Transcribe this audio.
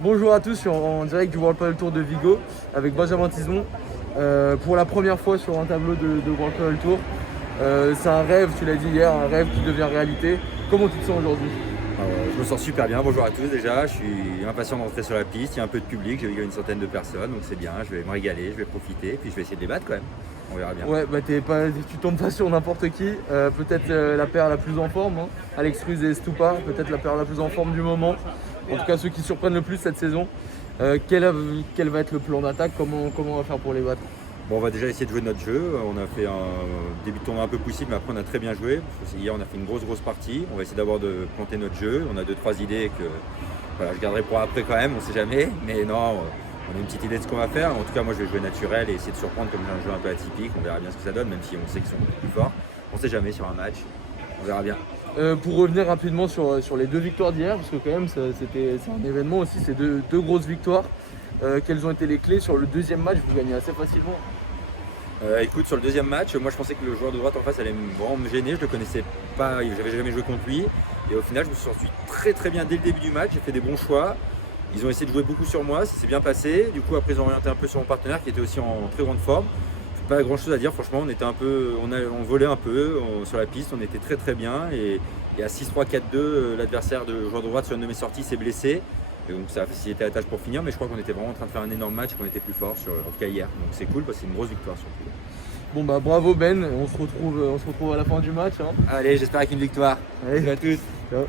Bonjour à tous, je suis en direct du World Padel Tour de Vigo avec Benjamin Tison pour la première fois sur un tableau de World Padel Tour. C'est un rêve, tu l'as dit hier, un rêve qui devient réalité. Comment tu te sens aujourd'hui? Je me sens super bien, bonjour à tous déjà, je suis impatient d'entrer sur la piste, il y a un peu de public, j'ai vu une centaine de personnes, donc c'est bien, je vais me régaler, je vais profiter, puis je vais essayer de les battre quand même, on verra bien. Ouais, bah tu tombes pas sur n'importe qui, peut-être la paire la plus en forme, hein. Alex Ruiz et Stupa, peut-être la paire la plus en forme du moment, en tout cas ceux qui surprennent le plus cette saison. Quel va être le plan d'attaque, comment on va faire pour les battre? Bon, on va déjà essayer de jouer notre jeu, on a fait un début de tournoi un peu poussif, mais après on a très bien joué, parce que hier on a fait une grosse partie, on va essayer d'abord de planter notre jeu, on a 2-3 idées que voilà, je garderai pour après quand même, on sait jamais, mais non, on a une petite idée de ce qu'on va faire. En tout cas, moi je vais jouer naturel et essayer de surprendre comme j'ai un jeu un peu atypique, on verra bien ce que ça donne, même si on sait qu'ils sont beaucoup plus forts, on sait jamais sur un match, on verra bien. Pour revenir rapidement sur les deux victoires d'hier, parce que quand même c'est un événement aussi, c'est deux grosses victoires. Quelles ont été les clés sur le deuxième match? Vous gagnez assez facilement. Écoute, sur le deuxième match, moi je pensais que le joueur de droite en face allait vraiment me gêner, je le connaissais pas, j'avais jamais joué contre lui. Et au final, je me suis senti très bien dès le début du match, j'ai fait des bons choix. Ils ont essayé de jouer beaucoup sur moi, ça s'est bien passé. Du coup, après, ils ont orienté un peu sur mon partenaire qui était aussi en très grande forme. Pas grand chose à dire, franchement, on était un peu, on volait un peu sur la piste, on était très bien. Et à 6-3, 4-2, l'adversaire de joueur de droite sur une de mes sorties s'est blessé. Et donc ça a facilité la tâche pour finir, mais je crois qu'on était vraiment en train de faire un énorme match et qu'on était plus fort, en tout cas hier. Donc c'est cool parce que c'est une grosse victoire surtout. Bon bah bravo Ben, on se retrouve à la fin du match, hein. Allez, j'espère avec une victoire. Allez, Salut à tous. ciao.